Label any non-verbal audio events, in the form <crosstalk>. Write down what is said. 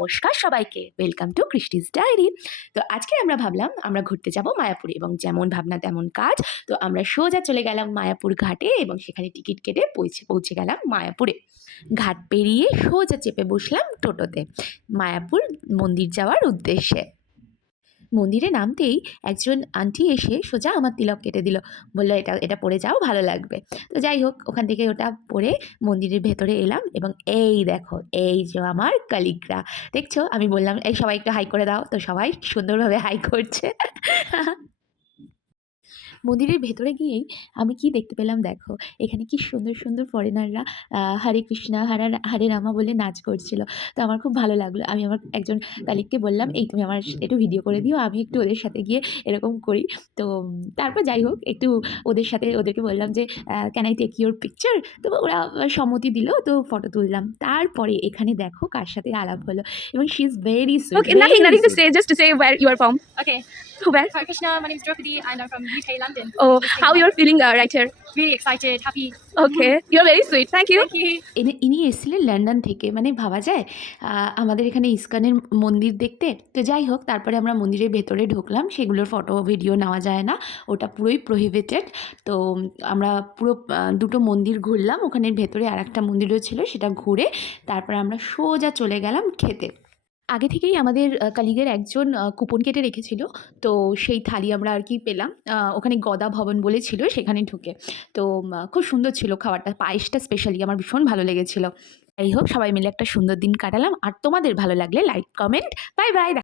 নমস্কার সবাইকে। Welcome to কৃষ্টিস diary তো আজকে আমরা ভাবলাম, আমরা ঘুরতে যাব মায়াপুরে এবং যেমন ভাবনা তেমন কাজ। তো আমরা সোজা চলে গেলাম মায়াপুর ঘাটে এবং সেখানে টিকিট কেটে পৌঁছে পৌঁছে গেলাম মায়াপুরে। ঘাট পেরিয়ে সোজা চেপে বসলাম টোটোতে, মায়াপুর মন্দির যাওয়ার উদ্দেশ্যে। মন্দিরে নামতেই একজন আন্টি এসে সোজা আমার তিলক কেটে দিল। বলল, এটা এটা পরে যাও, ভালো লাগবে। তো যাই হোক, ওখান থেকে ওটা পরে মন্দিরের ভেতরে এলাম এবং এই দেখো, এই যে আমার কালিকরা। দেখছ? আমি বললাম, এই সবাই একটু হাই করে দাও। তো সবাই সুন্দরভাবে হাই করছে। <laughs> মন্দিরের ভেতরে গিয়েই আমি কি দেখতে পেলাম দেখো এখানে কি সুন্দর সুন্দর ফরেনাররা হরে কৃষ্ণা হারা হরে রামা বলে নাচ করছিল তো আমার খুব ভালো লাগল আমি আমার একজন কালিককে বললাম এই তুমি আমার একটু ভিডিও করে দিও আমি একটু ওদের সাথে গিয়ে এরকম করি তো তারপর যাই হোক একটু ওদের সাথে ওদেরকে বললাম যে can I take your picture তো ওরা সম্মতি দিল তো ফটো তুললাম তারপরে এখানে দেখো কার সাথে আলাপ হলো এবং she is very Okay, nothing, nothing to say, just to say where you are from. Okay. Where? Hare Krishna, my name is Draupadi and I'm from UK, London. Oh, Just came how you're feeling uh, right here? Really excited, happy. Okay, you're very sweet. Thank you. Thank you. এনে ইনি এসেছিলেন London থেকে মানে ভাবা যায় আমাদের এখানে ইস্কনের মন্দির দেখতে তো যাই হোক তারপরে আমরা মন্দিরের ভেতরে ঢুকলাম সেগুলোর ফটো ভিডিও নেওয়া যায় না ওটা পুরোই প্রহিবিটেড তো আমরা পুরো দুটো মন্দির ঘুরলাম ওখানের ভেতরে আর একটা মন্দিরও ছিল সেটা ঘুরে তারপরে আমরা সোজা চলে গেলাম খেতে আগে থেকেই আমাদের কালিগের একজন কুপন কেটে রেখেছিল। তো সেই থালি আমরা আর কি পেলাম। ওখানে গদা ভবন বলে ছিল, সেখানে ঢুকে। তো খুব সুন্দর ছিল খাবারটা। পায়েসটা স্পেশালি আমার ভীষণ ভালো লেগেছিল। যাই হোক, সবাই মিলে একটা সুন্দর দিন কাটালাম। আর তোমাদের ভালো লাগলে লাইক কমেন্ট বাই বাই